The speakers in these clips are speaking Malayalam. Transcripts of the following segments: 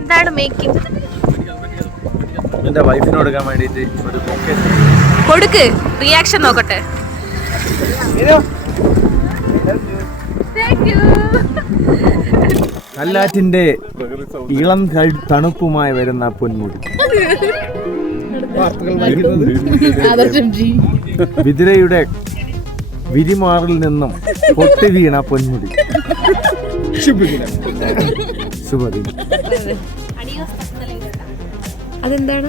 എന്താണ് മേക്കിംഗ്? എന്റെ വൈഫിന് കൊടുക്കാൻ വേണ്ടിട്ട് ഒരു കൊടുക്ക്, റിയാക്ഷൻ നോക്കട്ടെ. കല്ലാറ്റിന്റെ ഇളം തണുപ്പുമായി വരുന്ന പൊന്മുടി. വിതിരയുടെ വിരിമാറിൽ നിന്നും പൊട്ടി വീണ പൊന്മുടി. ശുഭദിനം. അതെന്താണ്?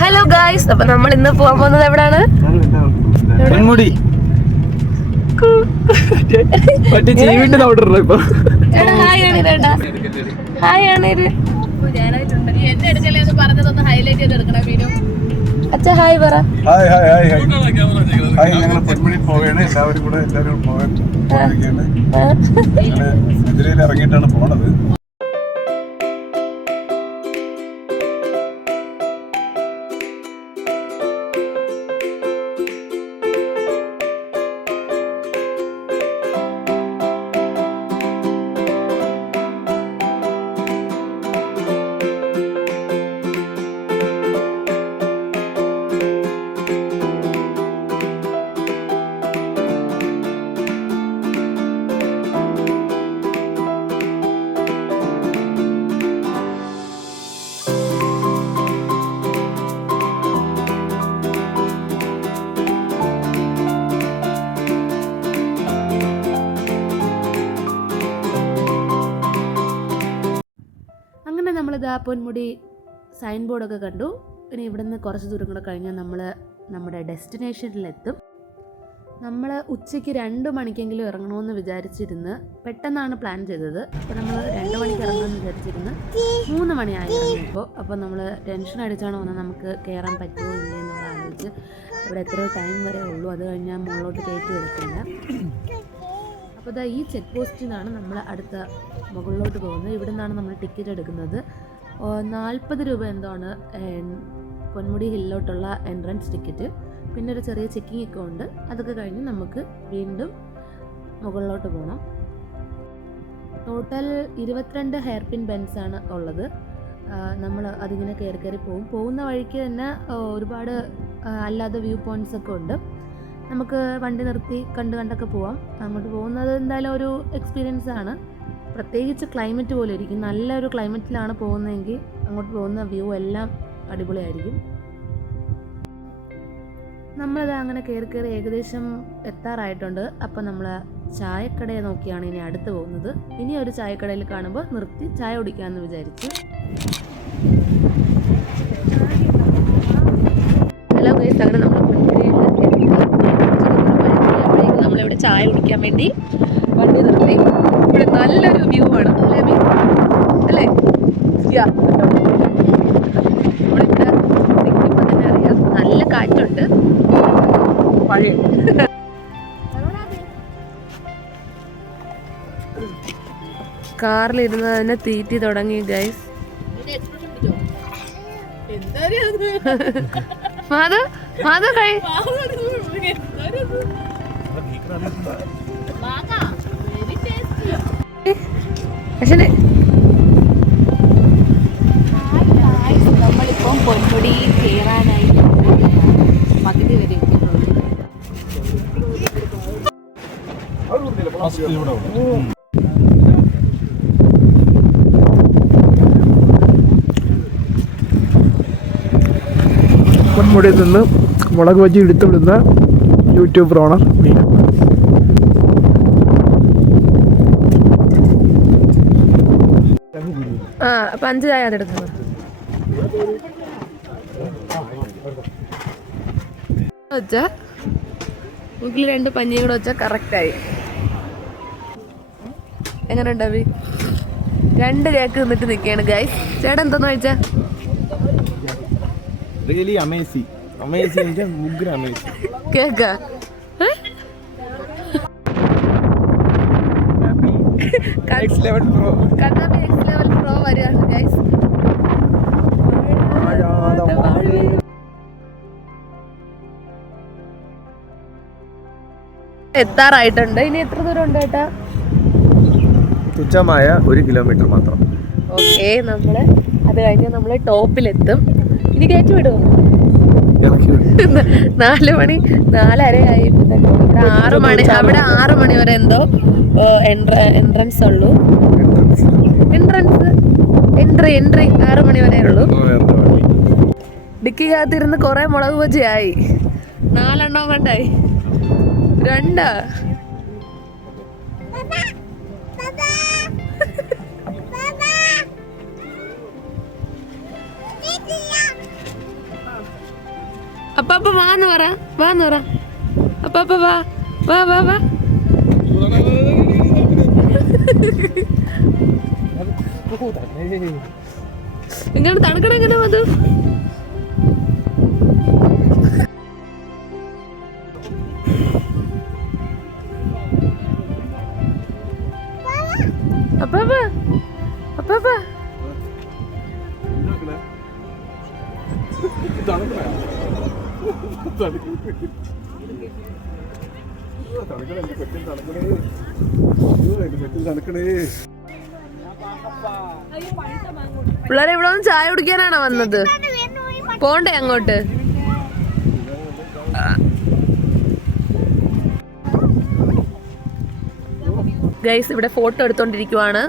ഹലോ ഗായ്സ്, അപ്പൊ നമ്മൾ ഇന്ന് പോകാൻ പോകുന്നത് എവിടാണ്? പൊന്മുടി. അച്ഛാ ഹായ് പറ. ഞങ്ങൾ പൊന്മുടി പോവുകയാണ്. എല്ലാവരും കൂടെ പോകാൻ ഇറങ്ങിയിട്ടാണ് പോണത്. നമ്മളിത് ആ പൊന്മുടി സൈൻ ബോർഡൊക്കെ കണ്ടു. ഇനി ഇവിടുന്ന് കുറച്ച് ദൂരം കൂടെ കഴിഞ്ഞാൽ നമ്മൾ നമ്മുടെ ഡെസ്റ്റിനേഷനിലെത്തും. നമ്മൾ ഉച്ചയ്ക്ക് 2 മണിക്കെങ്കിലും ഇറങ്ങണമെന്ന് വിചാരിച്ചിരുന്ന് പെട്ടെന്നാണ് പ്ലാൻ ചെയ്തത്. അപ്പോൾ നമ്മൾ 2 മണിക്ക് ഇറങ്ങണമെന്ന് വിചാരിച്ചിരുന്ന് 3 മണിയായി ഇറങ്ങിയപ്പോൾ. അപ്പോൾ നമ്മൾ ടെൻഷൻ അടിച്ചാണ് വന്നത്, നമുക്ക് കയറാൻ പറ്റുമോ ഇല്ലേ എന്നുള്ള ആലോചിച്ച്. ഇവിടെ എത്രയോ ടൈം വരെ ഉള്ളൂ, അത് കഴിഞ്ഞാൽ മുകളിലോട്ട് കയറ്റി എടുക്കില്ല. അപ്പോൾ ഇതാ ഈ ചെക്ക് പോസ്റ്റിൽ നിന്നാണ് നമ്മൾ അടുത്ത മുകളിലോട്ട് പോകുന്നത്. ഇവിടെ നിന്നാണ് നമ്മൾ ടിക്കറ്റ് എടുക്കുന്നത്. 40 രൂപ എന്താണ് പൊന്മുടി ഹില്ലോട്ടുള്ള എൻട്രൻസ് ടിക്കറ്റ്. പിന്നെ ഒരു ചെറിയ ചെക്കിംഗ് ഒക്കെ ഉണ്ട്. അതൊക്കെ കഴിഞ്ഞ് നമുക്ക് വീണ്ടും മുകളിലോട്ട് പോകണം. ടോട്ടൽ 22 ഹെയർ പിൻ ബെൻസാണ് ഉള്ളത്. നമ്മൾ അതിങ്ങനെ കയറി പോകുന്ന വഴിക്ക് തന്നെ ഒരുപാട് അല്ലാതെ വ്യൂ പോയിൻറ്റ്സ് ഒക്കെ ഉണ്ട്. നമുക്ക് വണ്ടി നിർത്തി കണ്ടൊക്കെ പോവാം. അങ്ങോട്ട് പോകുന്നത് എന്തായാലും ഒരു എക്സ്പീരിയൻസ് ആണ്. പ്രത്യേകിച്ച് ക്ലൈമറ്റ് പോലെ ഇരിക്കും. നല്ലൊരു ക്ലൈമറ്റിലാണ് പോകുന്നതെങ്കിൽ അങ്ങോട്ട് പോകുന്ന വ്യൂ എല്ലാം അടിപൊളിയായിരിക്കും. നമ്മളത് അങ്ങനെ കയറി ഏകദേശം എത്താറായിട്ടുണ്ട്. അപ്പോൾ നമ്മൾ ചായക്കടയെ നോക്കിയാണ് ഇനി അടുത്ത് പോകുന്നത്. ഇനി ഒരു ചായക്കടയിൽ കാണുമ്പോൾ നിർത്തി ചായ കുടിക്കാമെന്ന് വിചാരിച്ചു. ഹലോ ഗൈസ്, അങ്ങനെ നമ്മൾ നമ്മളിവിടെ ചായ കുടിക്കാൻ വേണ്ടി വണ്ടി നിർത്തി. ഇവിടെ നല്ലൊരു വ്യൂ ആണ് അല്ലേ? നമ്മളിവിടെ നിൽക്കുമ്പോൾ തന്നെ അറിയാം നല്ല കാറ്റുണ്ട്, മഴയുണ്ട്. കാറിലിരുന്ന് തന്നെ തീറ്റി തുടങ്ങി ഗൈസ്. മാധവ് കഴി നമ്മളിപ്പം പൊന്മുടി കയറാനായി പകുതി വരെ പൊന്മുടിയിൽ നിന്ന് മുളക് ബജി എടുത്തുവിടുന്ന യൂട്യൂബർ ഓണർ മീന. അപ്പം 5 ചായ അതെടുത്തത് വെച്ചാ മുക്കിൽ 2 പഞ്ഞിയും കൂടെ വെച്ചാൽ കറക്റ്റായി. എങ്ങനെ ഉണ്ടാവി? 2 കേക്ക് നിന്നിട്ട് നിൽക്കുകയാണ് ഗൈസ്. ചേട്ടൻ എന്താന്ന് ചോദിച്ചാ? കേക്കാ എക്സ് ലെവൽ പ്രോ. കണ്ണാപ്പി X Level Pro വരികയാണ് ഗൈസ്. എത്താറായിട്ടുണ്ട്. ഇനി എത്ര ദൂരം ഉണ്ട് ചേട്ടാ? തുച്ഛമായ 1 കിലോമീറ്റർ മാത്രം. ഓക്കെ, നമ്മള് അത് കഴിഞ്ഞ് നമ്മള് ടോപ്പിലെത്തും. ഇനി കയറ്റി വിടുമോ? 4 മണി 4:30 ആയി. ഇവിടെ 6 മണി, അവിടെ 6 മണി വരെ എന്തോ എൻട്രൻസ് ഉള്ളൂ. എൻട്രി 6 മണി വരെ ഉള്ളൂ. ഡിക്കിക്കകത്തിരുന്ന് കൊറേ മുളക് ബജിയായി. 4 എണ്ണം കണ്ടായി. 2 അപ്പാപ്പ വാന്ന് പറ. അപ്പാപ്പ വാ. എങ്ങനെ തണുക്കണം? എങ്ങനെ വന്നു? അപ്പാപ്പ പിള്ളേരെ ഇവിടെ വന്ന് ചായ കുടിക്കാനാണോ വന്നത്? പോണ്ടേ അങ്ങോട്ട്? ഗൈസ് ഇവിടെ ഫോട്ടോ എടുത്തോണ്ടിരിക്കുവാണ്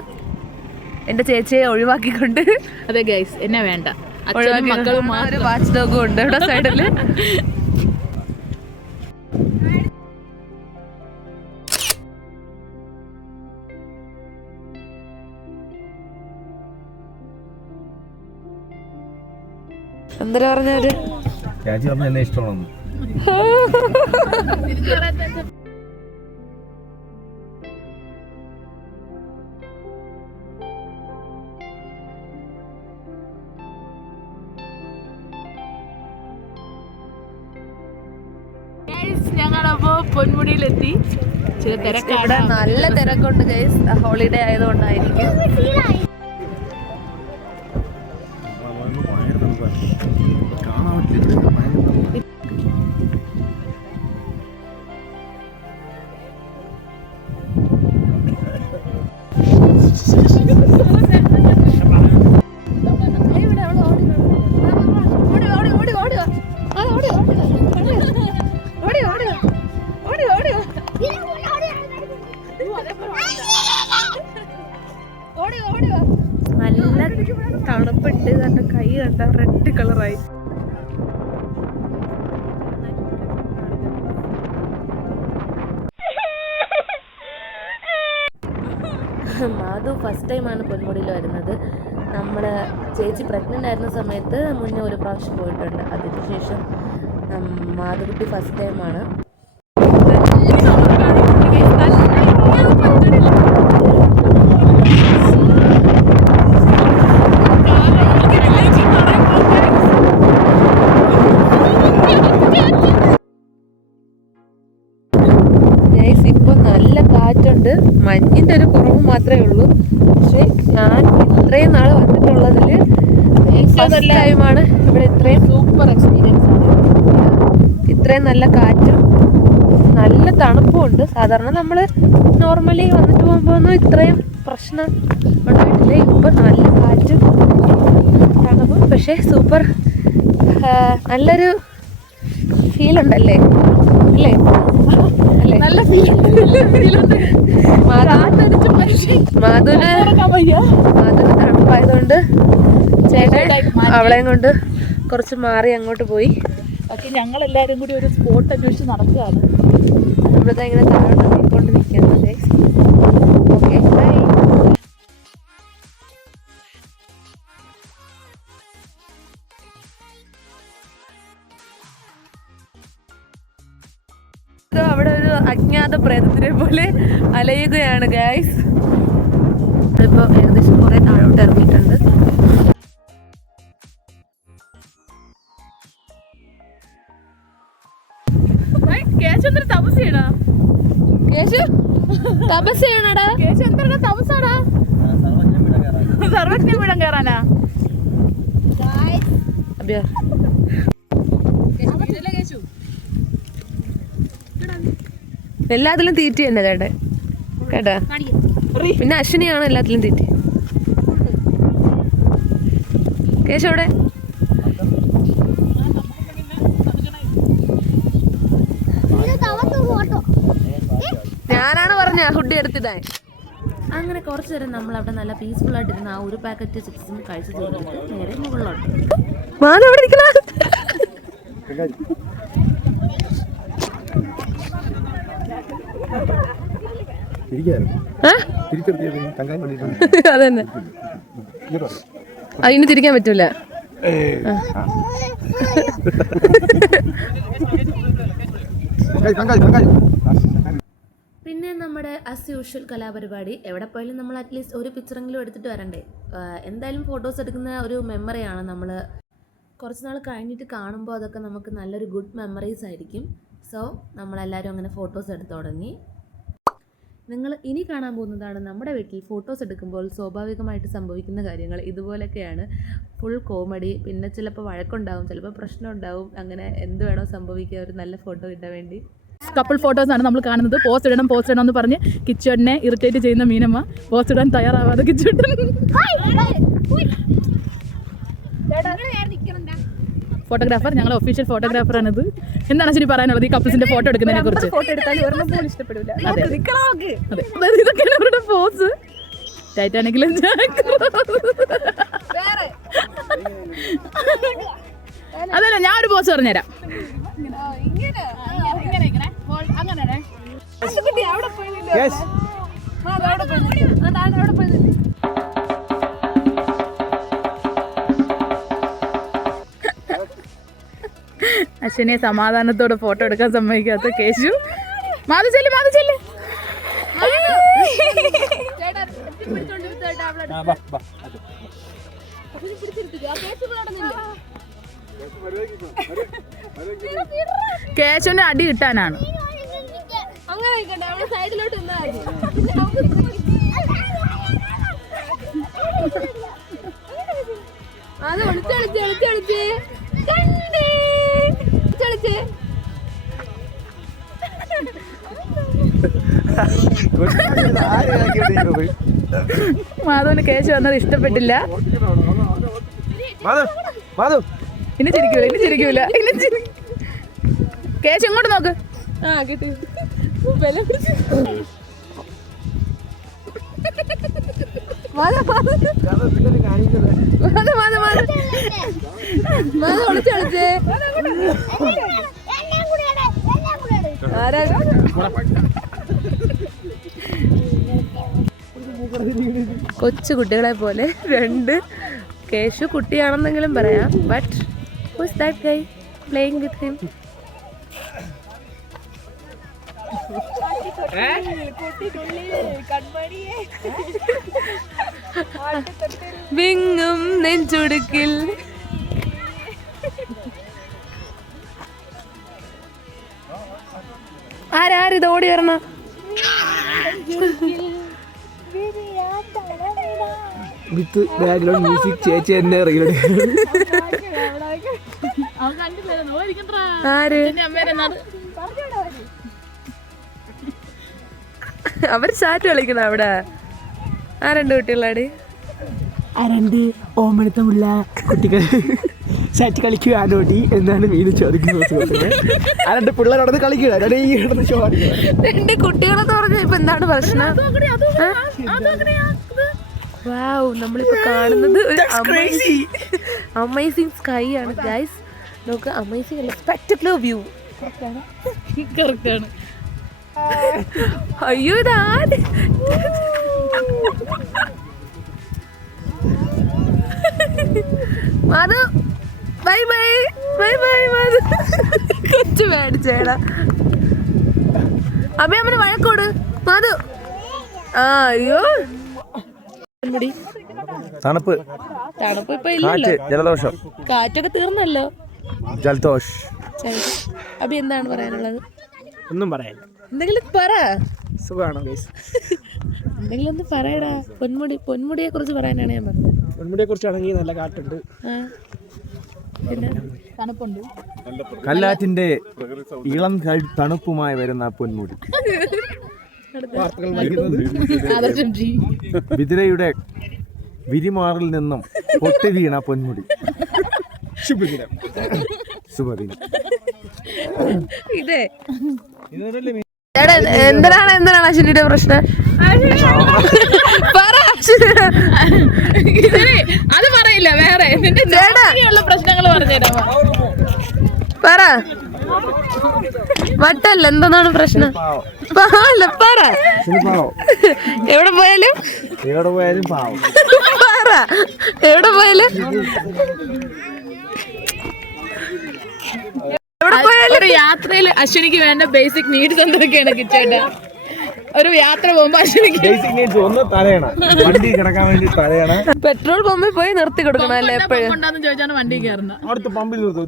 എന്റെ ചേച്ചിയെ ഒഴിവാക്കിക്കൊണ്ട്. അതെ ഗൈസ്, എന്നെ വേണ്ട. അച്ഛനും മക്കളും ഒരു വാച്ച് ഡോഗും ഉണ്ട് ഇവിടെ സൈഡില്. എന്തിനാ പറഞ്ഞവര്? ചേച്ചി പറഞ്ഞ എന്നെ ഇഷ്ടമാണെന്ന്. ഞങ്ങളപ്പോ പൊന്മുടിയിലെത്തി. ഇവിടെ നല്ല തിരക്കുണ്ട് ഗൈസ്. ഹോളിഡേ ആയതുകൊണ്ടായിരിക്കും. നല്ല തണുപ്പിട്ട് കണ്ട കൈ കണ്ട റെഡ് കളറായി. മാധു ഫസ്റ്റ് ടൈമാണ് പൊന്മുടിയിൽ വരുന്നത്. നമ്മൾ ചേച്ചി പ്രഗ്നൻ്റ് ആയിരുന്ന സമയത്ത് മുന്നേ ഒരു പ്രാവശ്യം പോയിട്ടുണ്ട്. അതിനുശേഷം മാധുക്കുട്ടി ഫസ്റ്റ് ടൈമാണ്. ഇപ്പോൾ നല്ല കാറ്റുണ്ട്. മഞ്ഞിൻ്റെ ഒരു കുറവ് മാത്രമേ ഉള്ളൂ. പക്ഷെ ഞാൻ ഇത്രയും നാൾ വന്നിട്ടുള്ളതിൽ ഫസ്റ്റ് ടൈമാണ് ഇവിടെ ഇത്രയും സൂപ്പർ എക്സ്പീരിയൻസ് ആണ്. ഇത്രയും നല്ല കാറ്റും നല്ല തണുപ്പും ഉണ്ട്. സാധാരണ നമ്മൾ നോർമലി വന്നിട്ട് പോകുമ്പോൾ ഇത്രയും പ്രശ്നം ഉണ്ടായിട്ടില്ല. ഇപ്പം നല്ല കാറ്റും തണുപ്പും, പക്ഷേ സൂപ്പർ നല്ലൊരു ഫീലുണ്ടല്ലേ? അല്ലേ? നല്ല മാധുവിന് തണുപ്പായതുകൊണ്ട് ചേട്ടൻ അവളെയും കൊണ്ട് കുറച്ച് മാറി അങ്ങോട്ട് പോയി. പക്ഷെ ഞങ്ങൾ എല്ലാവരും കൂടി ഒരു സ്പോട്ട് അന്വേഷിച്ച് നടക്കുകയാണ്. നമ്മളിതാ ഇങ്ങനെ തലകൊണ്ടിരിക്കുന്നത്. Okay, by. അവിടെ ഒരു അജ്ഞാത പ്രേതത്തിനെ പോലെ അലയുകയാണ് ഗൈസ്. ഇപ്പോൾ ഏകദേശം കുറെ താഴോട്ട് ഇറങ്ങിയിട്ടുണ്ട്. തപസ് ചെയ്യണോ? കേശു തപസ് ചെയ്യണടാ. കേശു എന്താ തപസ്സാടാ? സർവറ്റിനെ വീഴാൻ കയറാനാ? അഭിയോ എല്ലാത്തിലും തീറ്റി തന്നെ ചേട്ടൻ കേട്ടാ. പിന്നെ അശ്വിനിയാണ് എല്ലാത്തിലും തീറ്റി. കേശവിടെ ഞാനാണ് പറഞ്ഞ ഹുഡി എടുത്തിട്ടായി. അങ്ങനെ കുറച്ചു നേരം നമ്മൾ അവിടെ നല്ല പീസ്ഫുൾ ആയിട്ടിരുന്ന ആ ഒരു പാക്കറ്റ് ചിപ്സും കഴിച്ചു തീർന്നിട്ട് നേരെ മുകളിലോട്ട്. അതന്നെ അതിന് തിരിക്കാൻ പറ്റൂല. പിന്നെ നമ്മുടെ ആസ് യൂഷ്വൽ കലാപരിപാടി. എവിടെ പോയാലും നമ്മൾ അറ്റ്ലീസ്റ്റ് ഒരു പിക്ചറെങ്കിലും എടുത്തിട്ട് വരണ്ടേ. എന്തായാലും ഫോട്ടോസ് എടുക്കുന്ന ഒരു മെമ്മറിയാണ്. നമ്മൾ കുറച്ച് നാൾ കഴിഞ്ഞിട്ട് കാണുമ്പോൾ അതൊക്കെ നമുക്ക് നല്ലൊരു ഗുഡ് മെമ്മറീസ് ആയിരിക്കും. സോ നമ്മളെല്ലാവരും അങ്ങനെ ഫോട്ടോസ് എടുത്ത് തുടങ്ങി. നിങ്ങൾ ഇനി കാണാൻ പോകുന്നതാണ് നമ്മുടെ വീട്ടിൽ ഫോട്ടോസ് എടുക്കുമ്പോൾ സ്വാഭാവികമായിട്ട് സംഭവിക്കുന്ന കാര്യങ്ങൾ. ഇതുപോലൊക്കെയാണ്. Full comedy. പിന്നെ ചിലപ്പോൾ വഴക്കുണ്ടാവും, ചിലപ്പോൾ പ്രശ്നം ഉണ്ടാവും. അങ്ങനെ എന്ത് വേണോ സംഭവിക്കുക ഒരു നല്ല ഫോട്ടോ കിട്ടാൻ വേണ്ടി. കപ്പിൾ ഫോട്ടോസാണ് നമ്മൾ കാണുന്നത്. പോസ്റ്റ് ഇടണം എന്ന് പറഞ്ഞ് കിച്ചുവേട്ടനെ ഇറിറ്റേറ്റ് ചെയ്യുന്ന മീനമ്മ പോസ്റ്റ് ഇടാൻ തയ്യാറാവാതെ കിച്ചുവേട്ടൻ ഫോട്ടോഗ്രാഫർ, ഞങ്ങളുടെ ഒഫീഷ്യൽ ഫോട്ടോഗ്രാഫറാണിത്. എന്താണ് ശരി പറയാനുള്ളത് ഈ കപ്പിൾസിന്റെ ഫോട്ടോ എടുക്കുന്നതിനെ കുറിച്ച്? ഫോട്ടോ എടുത്താൽ ഒരെണ്ണം പോലും ഇഷ്ടപ്പെടില്ല. അതെ, ഇതൊക്കെയാണ് അവരുടെ പോസ്. ടൈറ്റാനിക്കിലും അതല്ല, ഞാൻ ഒരു പോസ് പറഞ്ഞുതരാം. അശ്വിനെ സമാധാനത്തോടെ ഫോട്ടോ എടുക്കാൻ സമ്മതിക്കാത്ത കേശു. മാധു ചെല്ല്. കേശുവിന് അടി കിട്ടാനാണ്. അത് ഒളിച്ചൊളിച്ച് മാധവന് കേശു വന്നത് ഇഷ്ടപ്പെട്ടില്ല. ഇനി ചിരിക്കൂല. കേശു ഇങ്ങോട്ട് നോക്ക്. കിട്ടി. കൊച്ചു കുട്ടികളെ പോലെ രണ്ട്. കേശു കുട്ടിയാണെന്നെങ്കിലും പറയാം. But who is that guy playing with him? വിങ്ങും നെഞ്ചുടുക്കിൽ ആരാരിത് ഓടി വരണ? വിത്ത് ബാക്ക്ഗ്രൗണ്ട് മ്യൂസിക് ചേച്ചി എന്നെ ഇറങ്ങി. ആര്? അവർ ചാറ്റ് കളിക്കണ അവിടെ. ആ രണ്ട് കുട്ടികളാടി. ആ രണ്ട് ഓമനത്തമുള്ള കുട്ടികൾ ചാറ്റ് കളിക്കുകയാണോടി എന്നാണ് മീന് ചോദിക്കുന്നത്. ആ രണ്ട് പിള്ളേരോടത് കളിക്കുക. രണ്ട് കുട്ടികളെന്ന് പറഞ്ഞ ഇപ്പൊ എന്താണ് പ്രശ്നം? വാവ്, നമ്മളിപ്പോ കാണുന്നത് ഒരു അമേസിംഗ് സ്കൈ ആണ് ഗൈസ്. നോക്ക്, അമേസിംഗ് അല്ല, സ്പെക്ടാക്കുലർ വ്യൂ. കറക്റ്റാണ്. അയ്യോ, ഇതാര്? മാധു ബൈ മാധു. കൊച്ചു മേടിച്ചേടാ. അമ്മന് വഴക്കോട് മാധു. അയ്യോ, തണുപ്പ് ഇപ്പൊ ഇല്ലല്ലോ. ജലദോഷം, കാറ്റൊക്കെ തീർന്നല്ലോ. ജലദോഷ്. അബി എന്താണ് പറയാനുള്ളത്? ഒന്നും പറയാനില്ല. എന്തെങ്കിലും പറ. സുഖമാണോ? എന്തെങ്കിലും ഒന്ന് പറയടാ. പൊന്മുടിയെ കുറിച്ച് പറയാനാണ് ഞാൻ പറഞ്ഞത്. പൊന്മുടിയെ കുറിച്ചാണെങ്കിൽ നല്ല കാറ്റുണ്ട്. തണുപ്പുണ്ട്. കല്ലാറ്റിന്റെ ഇളം തണുപ്പുമായി വരുന്ന പൊന്മുടി. വാർത്തകൾ വായിക്കുന്നത് ആദർശം ജി. ബിദിരയുടെ വിരിമാറിൽ നിന്നും പൊട്ടി വീണ പൊന്മുടി. ശുഭദിനം. ശുഭദിനം. ഇതേ എന്തിനാണ് അശ്വിനിയുടെ പ്രശ്നം? അത് പറയില്ല, വേറെ പ്രശ്നങ്ങൾ പറഞ്ഞുതരാമോ? പറ. വട്ടല്ല, എന്താണ് പ്രശ്നം? പറ. എവിടെ പോയാലും പാവം. പറ. എവിടെ പോയാലും ഒരു യാത്രയിൽ അശ്വിനിക്ക് വേണ്ട ബേസിക് നീഡ്സ് എന്തൊക്കെയാണ് കിച്ചേട്ടാ? ഒരു യാത്ര പോകുമ്പോ അശ്വിനിക്ക് ഒന്ന് തലയണ, വണ്ടി കിടക്കാൻ വേണ്ടി തലയണ. പെട്രോൾ പമ്പിൽ പോയി നിർത്തി കൊടുക്കണം അല്ലേ? എപ്പോഴും കൊണ്ടാന്ന് ചോദിച്ചാണ് വണ്ടി കയറുന്നത്. അടുത്ത പമ്പിൽ നിർത്തും.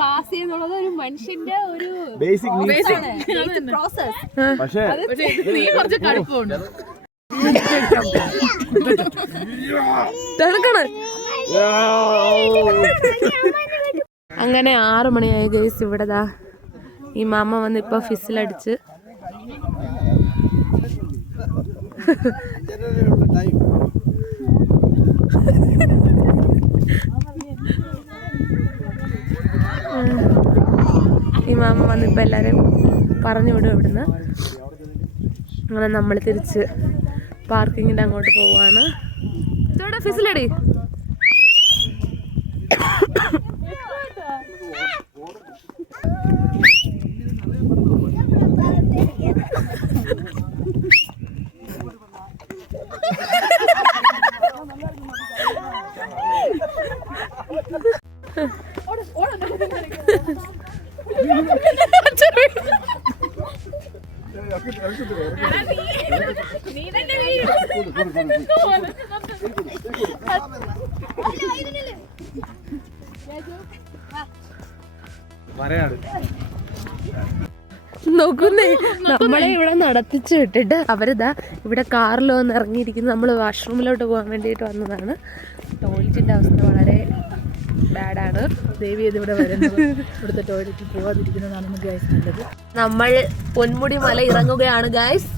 പാസ് ചെയ്യുന്നുള്ളത് ഒരു മനുഷ്യന്റെ ഒരു ബേസിക് നീഡ്സ്. പ്രോസസ്. പക്ഷേ നീ കുറച്ച് കടുപ്പമുണ്ട്. അങ്ങനെ 6 മണിയായി ഗൈസ്. ഇവിടെ ദാ ഈ മാമ വന്ന് ഇപ്പൊ ഫിസിലടിച്ച് ഈ മാമ വന്ന് ഇപ്പൊ എല്ലാരും പറഞ്ഞു വിടും ഇവിടുന്ന്. അങ്ങനെ നമ്മൾ തിരിച്ച് പാർക്കിങ്ങിന്റെ അങ്ങോട്ട് പോവാണ്. ഇതോടെ ഫിസിലടി. നോക്കുന്നേ, നമ്മളെ ഇവിടെ നടത്തിച്ച് വിട്ടിട്ട് അവരിതാ ഇവിടെ കാറിൽ വന്ന് ഇറങ്ങിയിരിക്കുന്നു. നമ്മൾ വാഷ്റൂമിലോട്ട് പോകാൻ വേണ്ടിയിട്ട് വന്നതാണ്. ടോയ്ലറ്റിന്റെ അവസ്ഥ വളരെ ബാഡാണ്. ദേവി ഇതിവിടെ വരുന്നത് ഇവിടുത്തെ ടോയ്ലറ്റിൽ പോവാതിരിക്കുന്നതാണ് ഗൈസ് നല്ലത്. നമ്മൾ പൊന്മുടി മല ഇറങ്ങുകയാണ് ഗൈസ്.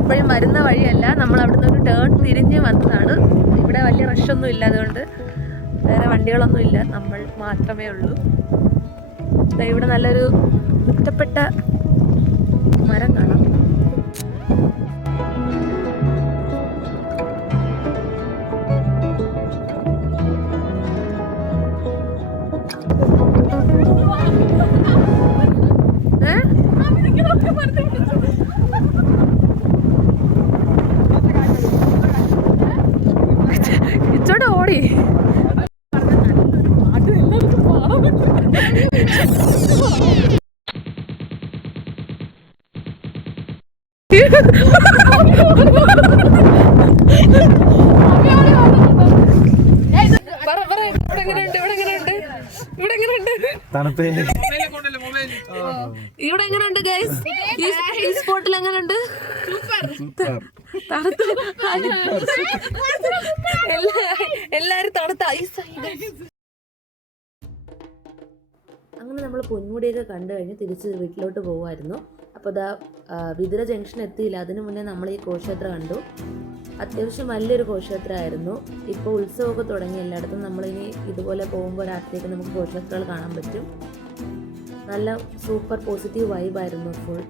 എപ്പോഴും വരുന്ന വഴിയല്ല, നമ്മൾ അവിടുന്ന് ഒരു ടേൺ തിരിഞ്ഞ് വന്നതാണ്. ഇവിടെ വലിയ റഷൊന്നും ഇല്ല, അതുകൊണ്ട് വേറെ വണ്ടികളൊന്നും ഇല്ല, നമ്മൾ മാത്രമേ ഉള്ളൂ. ഇവിടെ നല്ലൊരു ഒറ്റപ്പെട്ട മരം കാണാം. ഇച്ചോടെ ഓടി. ഇവിടെ എങ്ങനെയുണ്ട് ഗൈസ്? ഈ സ്പോട്ടിൽ എങ്ങനെയുണ്ട്? എല്ലാരും തണുത്ത ഐസായി. അങ്ങനെ നമ്മൾ പൊന്മുടിയൊക്കെ കണ്ടു കഴിഞ്ഞ് തിരിച്ച് വീട്ടിലോട്ട് പോകുമായിരുന്നു. അപ്പോൾ ഇതാ ബിദിര ജംഗ്ഷൻ എത്തിയില്ല, അതിനു മുന്നേ നമ്മൾ ഈ ഘോഷയാത്ര കണ്ടു. അത്യാവശ്യം വലിയൊരു ഘോഷയാത്രയായിരുന്നു. ഇപ്പോൾ ഉത്സവമൊക്കെ തുടങ്ങി എല്ലായിടത്തും. നമ്മളിനി ഇതുപോലെ പോകുമ്പോൾ രാത്രിയൊക്കെ നമുക്ക് ഘോഷയാത്രകൾ കാണാൻ പറ്റും. നല്ല സൂപ്പർ പോസിറ്റീവ് വൈബായിരുന്നു ഫുൾ.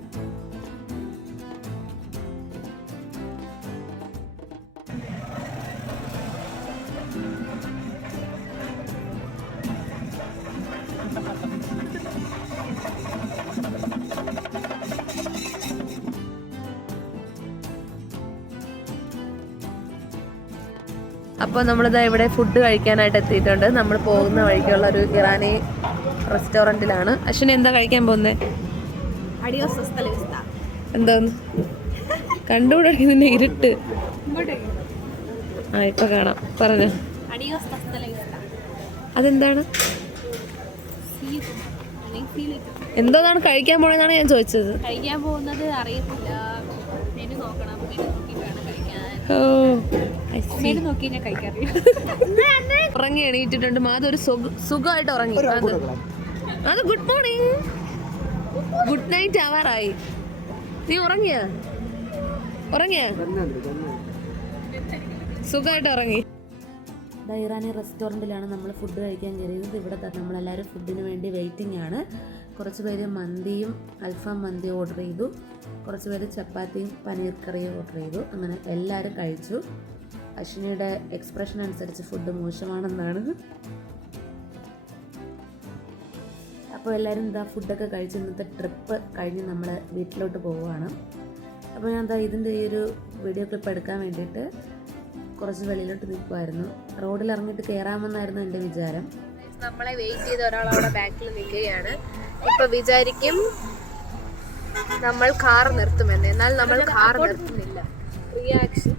അപ്പോൾ നമ്മളിതാ ഇവിടെ ഫുഡ് കഴിക്കാനായിട്ട് എത്തിയിട്ടുണ്ട്. നമ്മൾ പോകുന്ന വഴിക്കുള്ള ഒരു ഇറാനി റെസ്റ്റോറൻറ്റിലാണ്. അശ്വിനി എന്താ കഴിക്കാൻ പോകുന്നത്? എന്താന്ന് കണ്ടുകൂടെ നിന്നെ ഇരുട്ട്. ആ ഇപ്പൊ കാണാം, പറഞ്ഞോ. അതെന്താണ്? എന്തോന്നാണ് കഴിക്കാൻ പോണെന്നാണ് ഞാൻ ചോദിച്ചത്. കഴിക്കാൻ പോകുന്നത് അറിയത്തില്ല. മെനു നോക്കണം. മെനു നോക്കി വേണം കഴിക്കാൻ. ഓ മെനു നോക്കി ഞാൻ കഴിക്കാറില്ല. ഉറങ്ങി എണീറ്റിട്ടുണ്ട്. അതൊരു സുഖമായിട്ട് ഉറങ്ങി. അത് ഗുഡ് മോർണിംഗ്, ഗുഡ് നൈറ്റ് ആവാറായി. നീ ഉറങ്ങിയ സുഖമായിട്ട് ഉറങ്ങി. ഇറാനി റെസ്റ്റോറൻറ്റിലാണ് നമ്മൾ ഫുഡ് കഴിക്കാൻ കയറിയത്. ഇവിടെ നമ്മളെല്ലാവരും ഫുഡിന് വേണ്ടി വെയിറ്റിംഗ് ആണ്. കുറച്ച് പേര് മന്തിയും അൽഫാം മന്തി ഓർഡർ ചെയ്തു, കുറച്ച് പേര് ചപ്പാത്തിയും പനീർ കറിയും ഓർഡർ ചെയ്തു. അങ്ങനെ എല്ലാവരും കഴിച്ചു. അശ്വിനിയുടെ എക്സ്പ്രഷൻ അനുസരിച്ച് ഫുഡ് മോശമാണെന്നാണ്. അപ്പോൾ എല്ലാവരും ഇതാ ഫുഡൊക്കെ കഴിച്ച് ഇന്നത്തെ ട്രിപ്പ് കഴിഞ്ഞ് നമ്മൾ വീട്ടിലോട്ട് പോവുകയാണ്. അപ്പോൾ ഞാൻ എന്താ ഇതിൻ്റെ ഈ ഒരു വീഡിയോ ക്ലിപ്പ് എടുക്കാൻ വേണ്ടിയിട്ട് കുറച്ച് വെളിയിലോട്ട് നിൽക്കുമായിരുന്നു. റോഡിൽ ഇറങ്ങിയിട്ട് കയറാമെന്നായിരുന്നു എൻ്റെ വിചാരം. നമ്മളെ വെയിറ്റ് ചെയ്ത ഒരാൾ അവിടെ ബാക്കിൽ നിൽക്കുകയാണ്. ഇപ്പൊ വിചാരിക്കും നമ്മൾ കാർ നിർത്തുമെന്ന്, എന്നാൽ നമ്മൾ കാർ നിർത്തുന്നില്ല. റിയാക്ഷൻ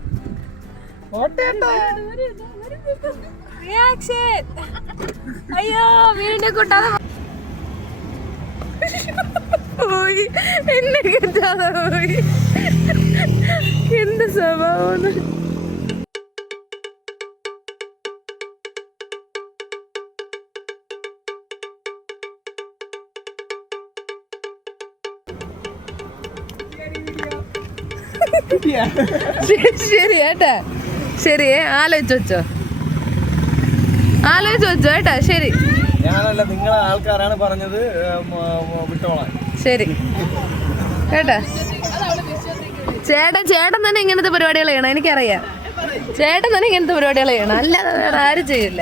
അയ്യോ വീണ്ടും കൂട്ടാതെ പോയി, എന്നെ കിട്ടാതെ പോയി. എന്ത് സ്വഭാവം. ശരി ഏട്ടാ, ശരി ആലോചിച്ച് വെച്ചോ ഏട്ടാ. ശരി, ഞാനല്ല, നിങ്ങളെ ആൾക്കാരാണ് പറഞ്ഞത് വിട്ടോളാം. ശരി കേട്ടാ. ചേട്ടൻ തന്നെ ഇങ്ങനത്തെ പരിപാടികൾ ചെയ്യണം, എനിക്കറിയാം. ചേട്ടൻ തന്നെ ഇങ്ങനത്തെ പരിപാടികൾ ചെയ്യണം, അല്ലാതെ വേറെ ആരും ചെയ്യില്ല.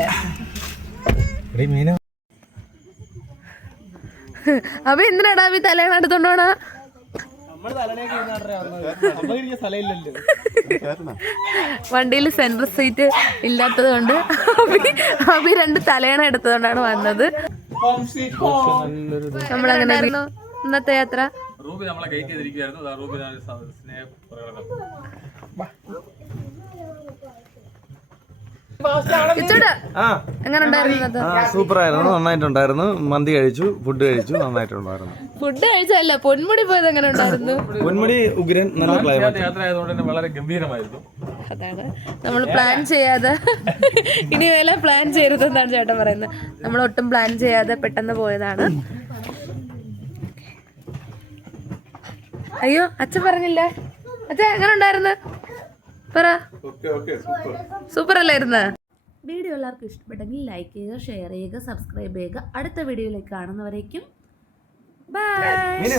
അപ്പൊ എന്തിനാടാ ഈ തലേണ എടുത്തോണ്ടോണാ? വണ്ടിയിൽ സെൻട്രൽ സീറ്റ് ഇല്ലാത്തത് കൊണ്ട് അഭി 2 തലേണ എടുത്തതുകൊണ്ടാണ് വന്നത്. നമ്മളങ്ങനെ ഇന്നത്തെ യാത്ര. എങ്ങനെ ഉണ്ടായിരുന്നു? സൂപ്പർ ആയിരുന്നു, നന്നായിട്ടുണ്ടായിരുന്നു. മന്തി കഴിച്ചു, ഫുഡ് കഴിച്ചു, നന്നായിട്ടുണ്ടായിരുന്നു. ഫുഡ് കഴിച്ചല്ല, പൊന്മുടി പോയത് എങ്ങനെ ഉണ്ടായിരുന്നു? പൊന്മുടി ഉഗ്രൻ, നല്ല ക്ലൈമറ്റ്. യാത്ര ആയതുകൊണ്ട് തന്നെ വളരെ ഗംഭീരമായിരുന്നു. അതാണ് നമ്മൾ പ്ലാൻ ചെയ്യാതെ, ഇനി വേല പ്ലാൻ ചെയ്യരുതെന്നാണ് ചേട്ടൻ പറയുന്നത്. നമ്മൾ ഒട്ടും പ്ലാൻ ചെയ്യാതെ പെട്ടെന്ന് പോയതാണ്. അയ്യോ അച്ഛൻ പറഞ്ഞില്ല. അച്ഛൻ എങ്ങനെ ഉണ്ടായിരുന്നു പറ. സൂപ്പർ അല്ലായിരുന്നു. വീഡിയോ എല്ലാവർക്കും ഇഷ്ടപ്പെട്ടെങ്കിൽ ലൈക്ക് ചെയ്യുക, ഷെയർ ചെയ്യുക, സബ്സ്ക്രൈബ് ചെയ്യുക. അടുത്ത വീഡിയോയിലേക്ക് കാണുന്നവരേക്കും ബൈ.